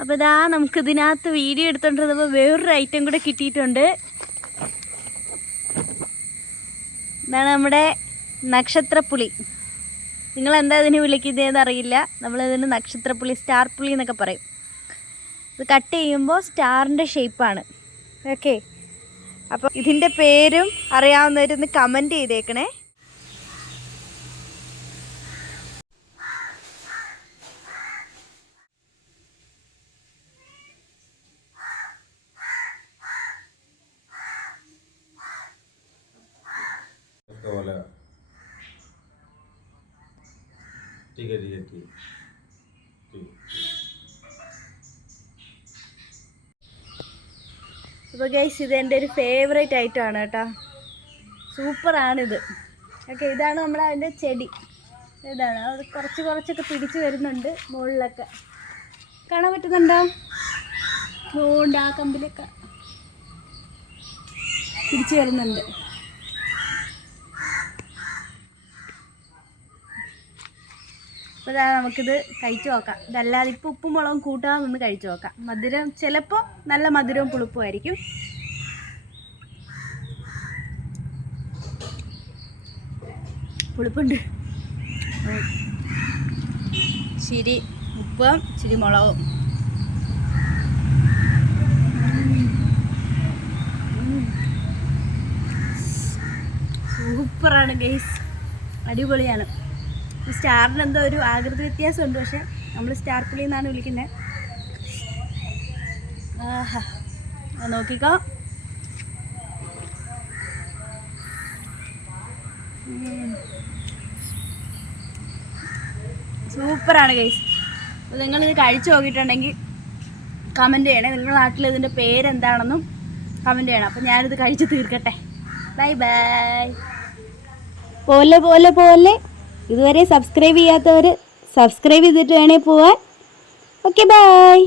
അപ്പോൾ ഇതാ നമുക്ക് ഇതിനകത്ത് വീഡിയോ എടുത്തോണ്ടിരുന്നപ്പോൾ വേറൊരു ഐറ്റം കൂടെ കിട്ടിയിട്ടുണ്ട്. ഇതാണ് നമ്മുടെ നക്ഷത്രപ്പുളി നിങ്ങൾ എന്താ ഇതിന് വിളിക്കുന്നതെന്ന് അറിയില്ല. നമ്മൾ നമ്മളിതിന് നക്ഷത്രപ്പുളി സ്റ്റാർ പുളി എന്നൊക്കെ പറയും. ഇത് കട്ട് ചെയ്യുമ്പോൾ സ്റ്റാറിന്റെ ഷേപ്പാണ് ഓക്കെ അപ്പോൾ ഇതിന്റെ പേരും അറിയാവുന്നവരൊന്ന് കമന്റ് ചെയ്തേക്കണേ. इसका वाला ठीक है ठीक है ठीक ठीक അപ്പോൾ ഗൈസ് ഇത് എൻ്റെ ഒരു ഫേവറേറ്റ് ഐറ്റം ആണ് കേട്ടോ സൂപ്പറാണിത് ഓക്കെ ഇതാണ് നമ്മുടെ അതിൻ്റെ ചെടി ഇതാണ് അത് കുറച്ച് കുറച്ചൊക്കെ പിടിച്ച് വരുന്നുണ്ട് മുകളിലൊക്കെ കാണാൻ പറ്റുന്നുണ്ടോ അതുകൊണ്ട് ആ കമ്പിലൊക്കെ പിടിച്ച് വരുന്നുണ്ട് അപ്പോൾ ഇതാ നമുക്കിത് കഴിച്ചു നോക്കാം. ഇതല്ലാതെ ഇപ്പോൾ ഉപ്പും മുളകും കൂട്ടാതെ നിന്ന് കഴിച്ചു നോക്കാം. മധുരം ചിലപ്പോൾ നല്ല മധുരവും പുളിപ്പും ആയിരിക്കും പുളിപ്പുണ്ട്. ശരി ഉപ്പും ശരി മുളകും. സൂപ്പറാണ് ഗെയ്സ് അടിപൊളിയാണ്. ഈ സ്റ്റാറിന് എന്തോ ഒരു ആകൃതി വ്യത്യാസമുണ്ട്. പക്ഷെ നമ്മൾ സ്റ്റാർ പുളി എന്നാണ് വിളിക്കുന്നത്. നോക്കിക്കോ. സൂപ്പറാണ് ഗൈസ്. അപ്പോൾ നിങ്ങളിത് കഴിച്ചു നോക്കിയിട്ടുണ്ടെങ്കിൽ കമന്റ് ചെയ്യണേ. നിങ്ങളുടെ നാട്ടിൽ ഇതിന്റെ പേരെന്താണെന്നും കമന്റ് ചെയ്യണം. അപ്പോൾ ഞാനിത് കഴിച്ച് തീർക്കട്ടെ. Bye bye. പോലെ പോലെ പോലെ. ഇതുവരെ സബ്സ്ക്രൈബ് ചെയ്യാത്തവർ സബ്സ്ക്രൈബ് ചെയ്തിട്ട് വേണേൽ പോവാൻ. Okay bye